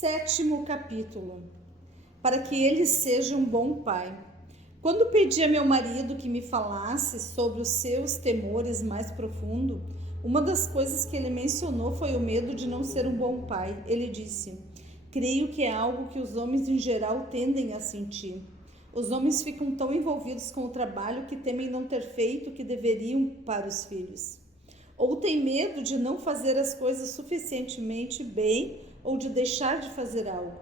Sétimo capítulo. Para que ele seja um bom pai. Quando pedi a meu marido que me falasse sobre os seus temores mais profundos, uma das coisas que ele mencionou foi o medo de não ser um bom pai. Ele disse: creio que é algo que os homens em geral tendem a sentir. Os homens ficam tão envolvidos com o trabalho que temem não ter feito o que deveriam para os filhos. Ou têm medo de não fazer as coisas suficientemente bem ou de deixar de fazer algo.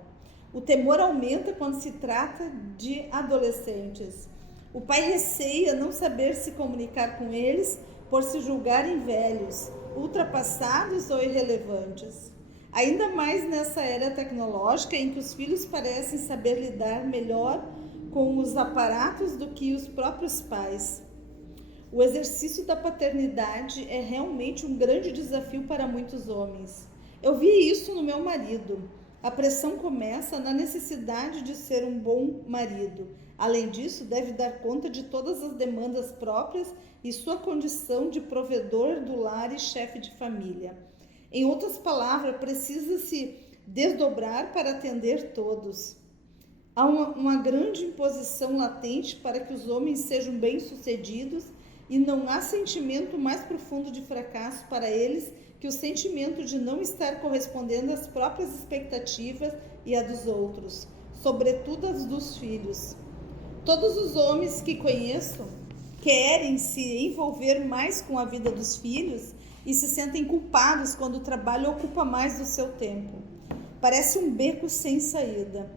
O temor aumenta quando se trata de adolescentes. O pai receia não saber se comunicar com eles por se julgarem velhos, ultrapassados ou irrelevantes. Ainda mais nessa era tecnológica em que os filhos parecem saber lidar melhor com os aparatos do que os próprios pais. O exercício da paternidade é realmente um grande desafio para muitos homens. Eu vi isso no meu marido. A pressão começa na necessidade de ser um bom marido. Além disso, deve dar conta de todas as demandas próprias e sua condição de provedor do lar e chefe de família. Em outras palavras, precisa se desdobrar para atender todos. Há uma grande imposição latente para que os homens sejam bem-sucedidos e não há sentimento mais profundo de fracasso para eles que o sentimento de não estar correspondendo às próprias expectativas e à dos outros, sobretudo às dos filhos. Todos os homens que conheço querem se envolver mais com a vida dos filhos e se sentem culpados quando o trabalho ocupa mais do seu tempo. Parece um beco sem saída.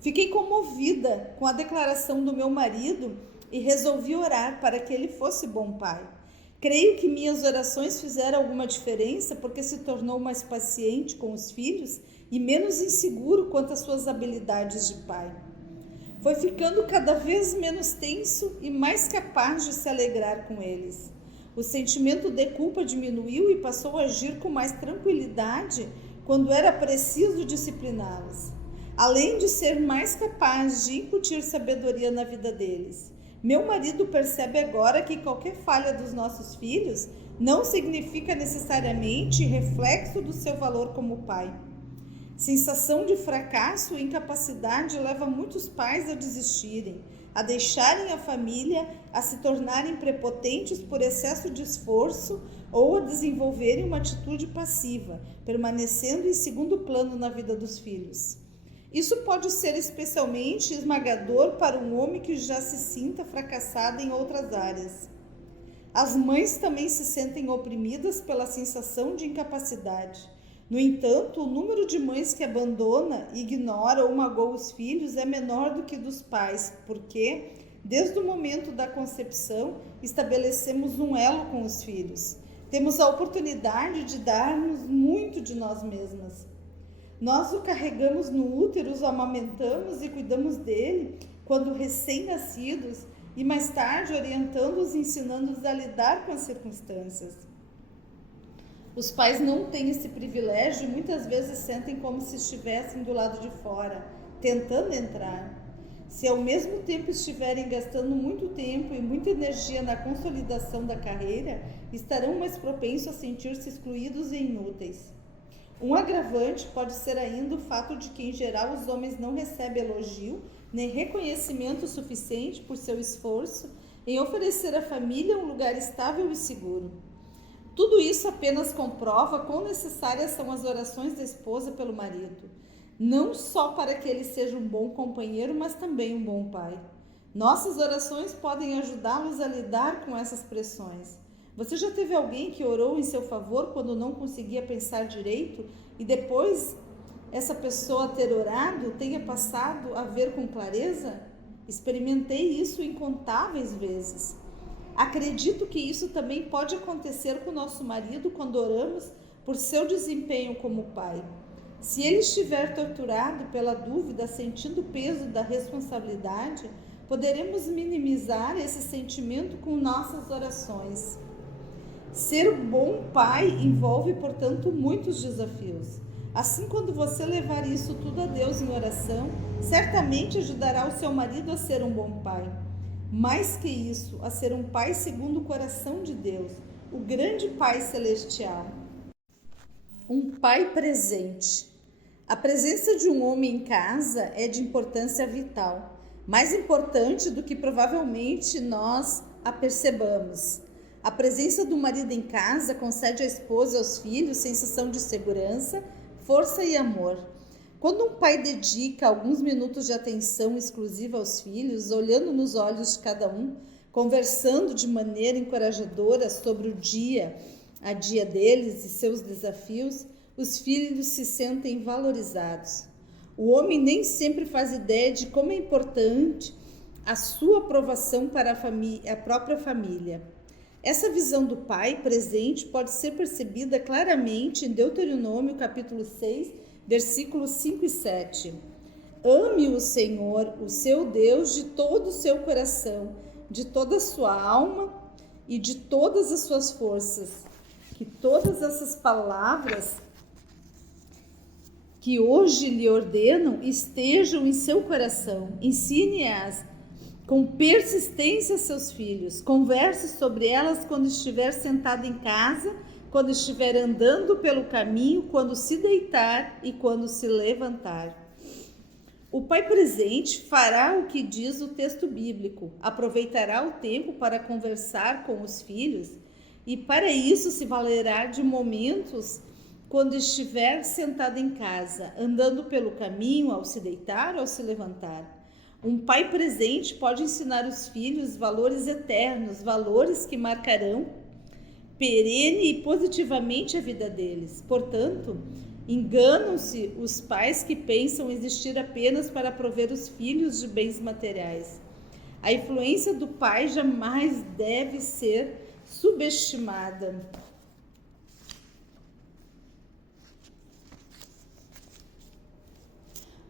Fiquei comovida com a declaração do meu marido e resolvi orar para que ele fosse bom pai. Creio que minhas orações fizeram alguma diferença porque se tornou mais paciente com os filhos e menos inseguro quanto às suas habilidades de pai. Foi ficando cada vez menos tenso e mais capaz de se alegrar com eles. O sentimento de culpa diminuiu e passou a agir com mais tranquilidade quando era preciso discipliná-los, além de ser mais capaz de incutir sabedoria na vida deles. Meu marido percebe agora que qualquer falha dos nossos filhos não significa necessariamente reflexo do seu valor como pai. Sensação de fracasso e incapacidade leva muitos pais a desistirem, a deixarem a família, a se tornarem prepotentes por excesso de esforço ou a desenvolverem uma atitude passiva, permanecendo em segundo plano na vida dos filhos. Isso pode ser especialmente esmagador para um homem que já se sinta fracassado em outras áreas. As mães também se sentem oprimidas pela sensação de incapacidade. No entanto, o número de mães que abandona, ignora ou magoa os filhos é menor do que dos pais, porque, desde o momento da concepção, estabelecemos um elo com os filhos. Temos a oportunidade de darmos muito de nós mesmas. Nós o carregamos no útero, o amamentamos e cuidamos dele quando recém-nascidos e mais tarde orientando-os e ensinando-os a lidar com as circunstâncias. Os pais não têm esse privilégio e muitas vezes sentem como se estivessem do lado de fora, tentando entrar. Se ao mesmo tempo estiverem gastando muito tempo e muita energia na consolidação da carreira, estarão mais propensos a sentir-se excluídos e inúteis. Um agravante pode ser ainda o fato de que, em geral, os homens não recebem elogio nem reconhecimento suficiente por seu esforço em oferecer à família um lugar estável e seguro. Tudo isso apenas comprova quão necessárias são as orações da esposa pelo marido, não só para que ele seja um bom companheiro, mas também um bom pai. Nossas orações podem ajudá-los a lidar com essas pressões. Você já teve alguém que orou em seu favor quando não conseguia pensar direito e depois essa pessoa ter orado tenha passado a ver com clareza? Experimentei isso incontáveis vezes. Acredito que isso também pode acontecer com nosso marido quando oramos por seu desempenho como pai. Se ele estiver torturado pela dúvida, sentindo o peso da responsabilidade, poderemos minimizar esse sentimento com nossas orações. Ser um bom pai envolve, portanto, muitos desafios. Assim, quando você levar isso tudo a Deus em oração, certamente ajudará o seu marido a ser um bom pai. Mais que isso, a ser um pai segundo o coração de Deus, o grande Pai Celestial. Um pai presente. A presença de um homem em casa é de importância vital, mais importante do que provavelmente nós a percebamos. A presença do marido em casa concede à esposa e aos filhos sensação de segurança, força e amor. Quando um pai dedica alguns minutos de atenção exclusiva aos filhos, olhando nos olhos de cada um, conversando de maneira encorajadora sobre o dia a dia deles e seus desafios, os filhos se sentem valorizados. O homem nem sempre faz ideia de como é importante a sua aprovação para a própria família. Essa visão do pai presente pode ser percebida claramente em Deuteronômio capítulo 6, versículos 5 e 7. Ame o Senhor, o seu Deus, de todo o seu coração, de toda a sua alma e de todas as suas forças. Que todas essas palavras que hoje lhe ordenam estejam em seu coração. Ensine-as com persistência a seus filhos. Converse sobre elas quando estiver sentado em casa, quando estiver andando pelo caminho, quando se deitar e quando se levantar. O pai presente fará o que diz o texto bíblico, aproveitará o tempo para conversar com os filhos e para isso se valerá de momentos quando estiver sentado em casa, andando pelo caminho, ao se deitar ou ao se levantar. Um pai presente pode ensinar os filhos valores eternos, valores que marcarão perene e positivamente a vida deles. Portanto, enganam-se os pais que pensam existir apenas para prover os filhos de bens materiais. A influência do pai jamais deve ser subestimada.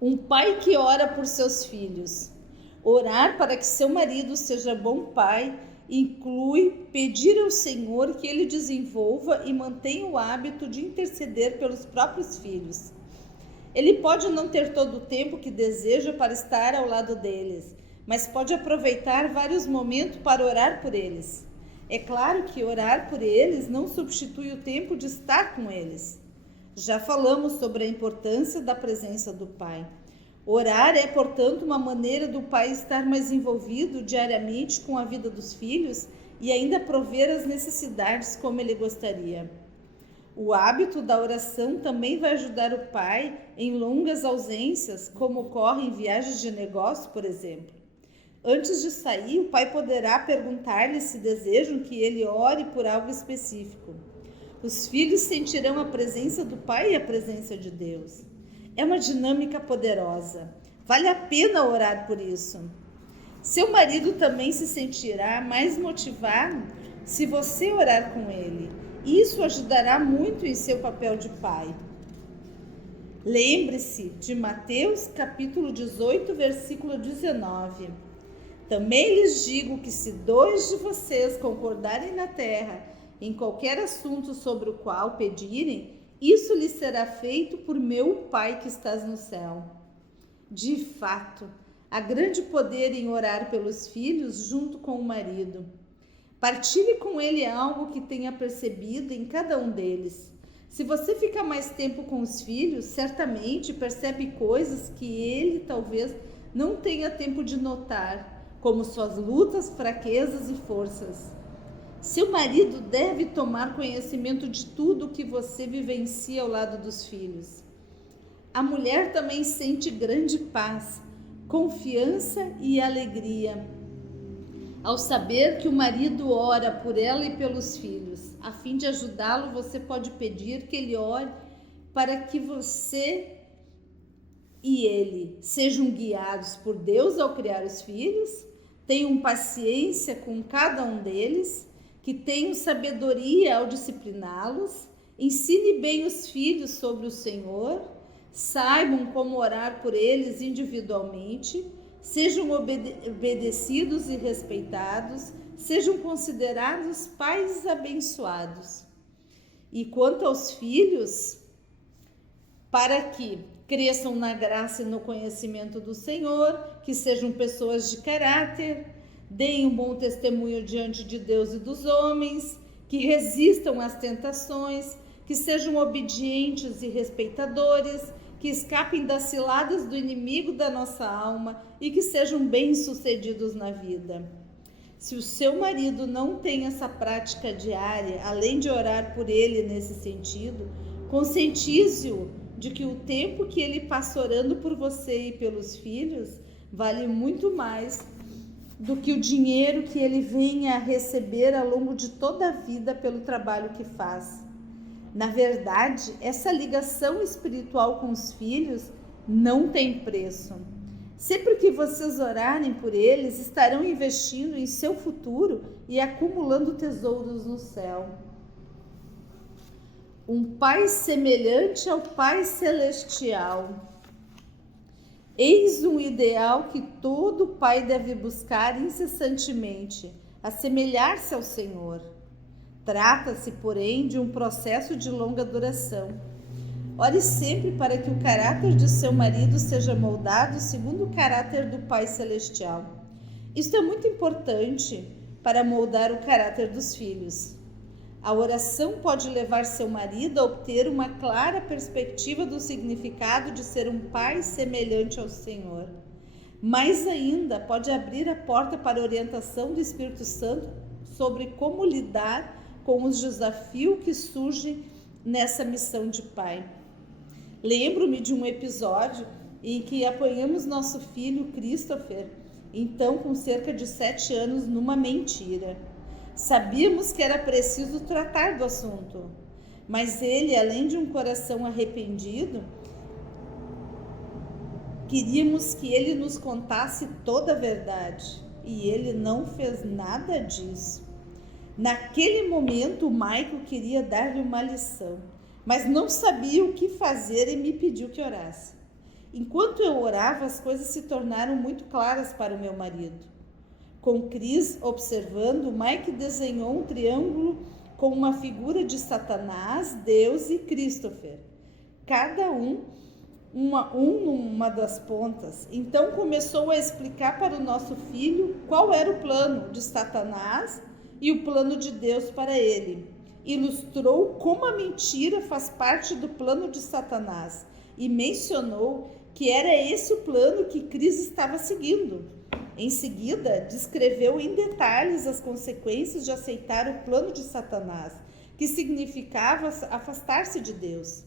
Um pai que ora por seus filhos. Orar para que seu marido seja bom pai inclui pedir ao Senhor que ele desenvolva e mantenha o hábito de interceder pelos próprios filhos. Ele pode não ter todo o tempo que deseja para estar ao lado deles, mas pode aproveitar vários momentos para orar por eles. É claro que orar por eles não substitui o tempo de estar com eles. Já falamos sobre a importância da presença do pai. Orar é, portanto, uma maneira do pai estar mais envolvido diariamente com a vida dos filhos e ainda prover as necessidades como ele gostaria. O hábito da oração também vai ajudar o pai em longas ausências, como ocorre em viagens de negócio, por exemplo. Antes de sair, o pai poderá perguntar-lhe se desejam que ele ore por algo específico. Os filhos sentirão a presença do pai e a presença de Deus. É uma dinâmica poderosa. Vale a pena orar por isso. Seu marido também se sentirá mais motivado se você orar com ele. Isso ajudará muito em seu papel de pai. Lembre-se de Mateus capítulo 18, versículo 19. Também lhes digo que se 2 de vocês concordarem na terra em qualquer assunto sobre o qual pedirem, isso lhe será feito por meu Pai que estás no céu. De fato, há grande poder em orar pelos filhos junto com o marido. Partilhe com ele algo que tenha percebido em cada um deles. Se você fica mais tempo com os filhos, certamente percebe coisas que ele talvez não tenha tempo de notar, como suas lutas, fraquezas e forças. Seu marido deve tomar conhecimento de tudo o que você vivencia ao lado dos filhos. A mulher também sente grande paz, confiança e alegria ao saber que o marido ora por ela e pelos filhos. A fim de ajudá-lo, você pode pedir que ele ore para que você e ele sejam guiados por Deus ao criar os filhos, tenham paciência com cada um deles, que tenham sabedoria ao discipliná-los, ensine bem os filhos sobre o Senhor, saibam como orar por eles individualmente, sejam obedecidos e respeitados, sejam considerados pais abençoados. E quanto aos filhos, para que cresçam na graça e no conhecimento do Senhor, que sejam pessoas de caráter, deem um bom testemunho diante de Deus e dos homens, que resistam às tentações, que sejam obedientes e respeitadores, que escapem das ciladas do inimigo da nossa alma e que sejam bem-sucedidos na vida. Se o seu marido não tem essa prática diária, além de orar por ele nesse sentido, conscientize-o de que o tempo que ele passa orando por você e pelos filhos vale muito mais do que o dinheiro que ele venha a receber ao longo de toda a vida pelo trabalho que faz. Na verdade, essa ligação espiritual com os filhos não tem preço. Sempre que vocês orarem por eles, estarão investindo em seu futuro e acumulando tesouros no céu. Um pai semelhante ao Pai Celestial. Eis um ideal que todo pai deve buscar incessantemente, assemelhar-se ao Senhor. Trata-se, porém, de um processo de longa duração. Ore sempre para que o caráter de seu marido seja moldado segundo o caráter do Pai Celestial. Isto é muito importante para moldar o caráter dos filhos. A oração pode levar seu marido a obter uma clara perspectiva do significado de ser um pai semelhante ao Senhor. Mais ainda, pode abrir a porta para a orientação do Espírito Santo sobre como lidar com os desafios que surgem nessa missão de pai. Lembro-me de um episódio em que apanhamos nosso filho Christopher, então com cerca de 7 anos, numa mentira. Sabíamos que era preciso tratar do assunto, mas ele, além de um coração arrependido, queríamos que ele nos contasse toda a verdade, e ele não fez nada disso. Naquele momento, o Michael queria dar-lhe uma lição, mas não sabia o que fazer e me pediu que orasse. Enquanto eu orava, as coisas se tornaram muito claras para o meu marido. Com Chris observando, Mike desenhou um triângulo com uma figura de Satanás, Deus e Christopher, cada uma das pontas. Então começou a explicar para o nosso filho qual era o plano de Satanás e o plano de Deus para ele. Ilustrou como a mentira faz parte do plano de Satanás e mencionou que era esse o plano que Chris estava seguindo. Em seguida, descreveu em detalhes as consequências de aceitar o plano de Satanás, que significava afastar-se de Deus.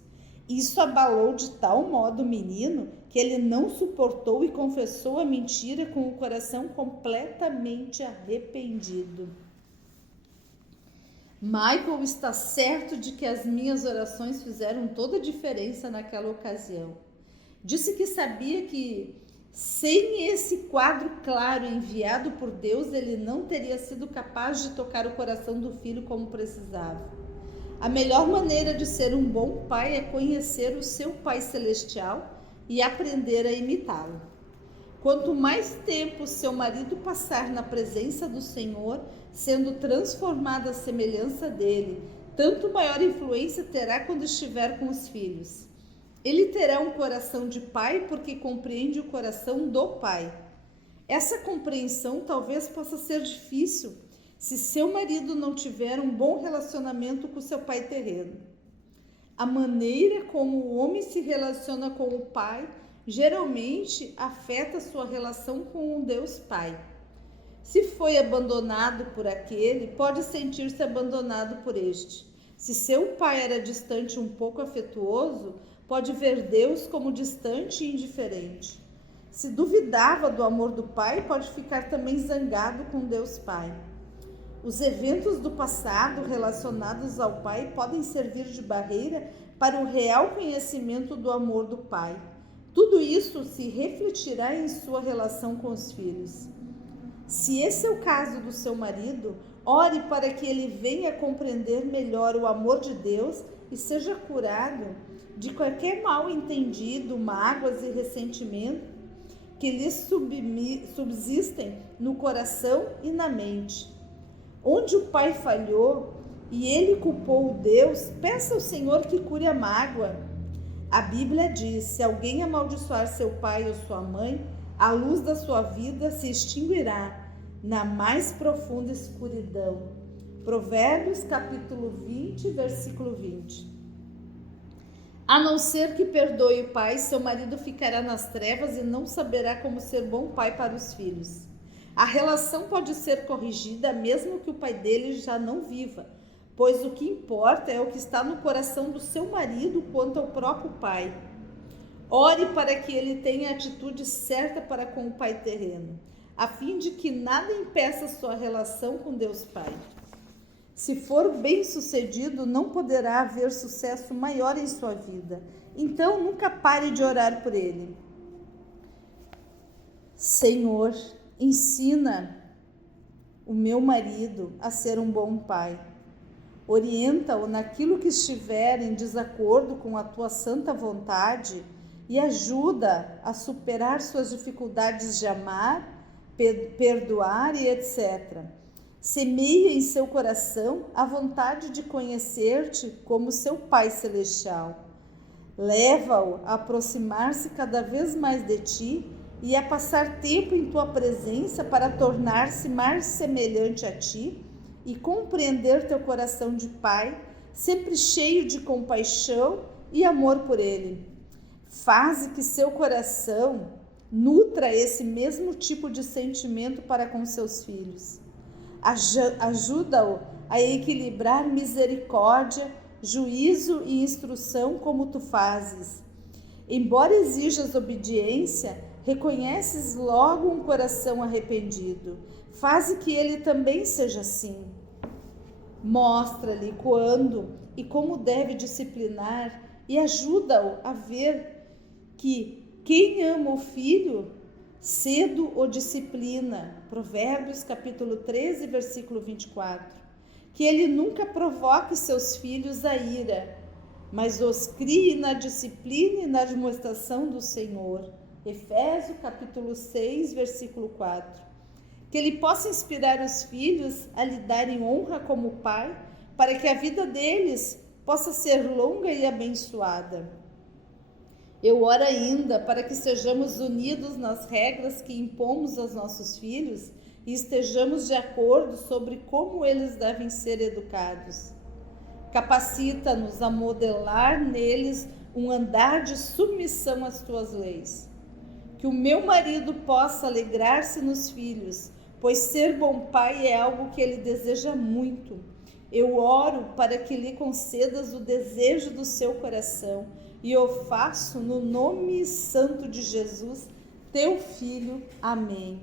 Isso abalou de tal modo o menino que ele não suportou e confessou a mentira com o coração completamente arrependido. Michael está certo de que as minhas orações fizeram toda a diferença naquela ocasião. Disse que sabia que sem esse quadro claro enviado por Deus, ele não teria sido capaz de tocar o coração do filho como precisava. A melhor maneira de ser um bom pai é conhecer o seu Pai Celestial e aprender a imitá-lo. Quanto mais tempo seu marido passar na presença do Senhor, sendo transformado à semelhança dele, tanto maior influência terá quando estiver com os filhos. Ele terá um coração de pai porque compreende o coração do pai. Essa compreensão talvez possa ser difícil se seu marido não tiver um bom relacionamento com seu pai terreno. A maneira como o homem se relaciona com o pai geralmente afeta sua relação com o Deus Pai. Se foi abandonado por aquele, pode sentir-se abandonado por este. Se seu pai era distante, um pouco afetuoso, pode ver Deus como distante e indiferente. Se duvidava do amor do pai, pode ficar também zangado com Deus Pai. Os eventos do passado relacionados ao pai podem servir de barreira para o real conhecimento do amor do pai. Tudo isso se refletirá em sua relação com os filhos. Se esse é o caso do seu marido, ore para que ele venha compreender melhor o amor de Deus e seja curado de qualquer mal entendido, mágoas e ressentimento que lhe subsistem no coração e na mente. Onde o pai falhou e ele culpou Deus, peça ao Senhor que cure a mágoa. A Bíblia diz: se alguém amaldiçoar seu pai ou sua mãe, a luz da sua vida se extinguirá na mais profunda escuridão. Provérbios capítulo 20, versículo 20. A não ser que perdoe o pai, seu marido ficará nas trevas e não saberá como ser bom pai para os filhos. A relação pode ser corrigida mesmo que o pai dele já não viva, pois o que importa é o que está no coração do seu marido quanto ao próprio pai. Ore para que ele tenha a atitude certa para com o pai terreno, a fim de que nada impeça sua relação com Deus Pai. Se for bem-sucedido, não poderá haver sucesso maior em sua vida. Então, nunca pare de orar por ele. Senhor, ensina o meu marido a ser um bom pai. Orienta-o naquilo que estiver em desacordo com a tua santa vontade e ajuda a superar suas dificuldades de amar, perdoar e etc. Semeia em seu coração a vontade de conhecer-te como seu Pai Celestial. Leva-o a aproximar-se cada vez mais de ti e a passar tempo em tua presença para tornar-se mais semelhante a ti e compreender teu coração de pai, sempre cheio de compaixão e amor por ele. Faze que seu coração nutra esse mesmo tipo de sentimento para com seus filhos. Ajuda-o a equilibrar misericórdia, juízo e instrução como tu fazes. Embora exijas obediência, reconheces logo um coração arrependido. Faze que ele também seja assim. Mostra-lhe quando e como deve disciplinar e ajuda-o a ver que quem ama o filho cedo o disciplina. Provérbios capítulo 13, versículo 24. Que ele nunca provoque seus filhos a ira, mas os crie na disciplina e na demonstração do Senhor. Efésios capítulo 6, versículo 4. Que ele possa inspirar os filhos a lhe darem honra como pai, para que a vida deles possa ser longa e abençoada. Eu oro ainda para que sejamos unidos nas regras que impomos aos nossos filhos e estejamos de acordo sobre como eles devem ser educados. Capacita-nos a modelar neles um andar de submissão às tuas leis. Que o meu marido possa alegrar-se nos filhos, pois ser bom pai é algo que ele deseja muito. Eu oro para que lhe concedas o desejo do seu coração e o faço no nome santo de Jesus, teu Filho. Amém.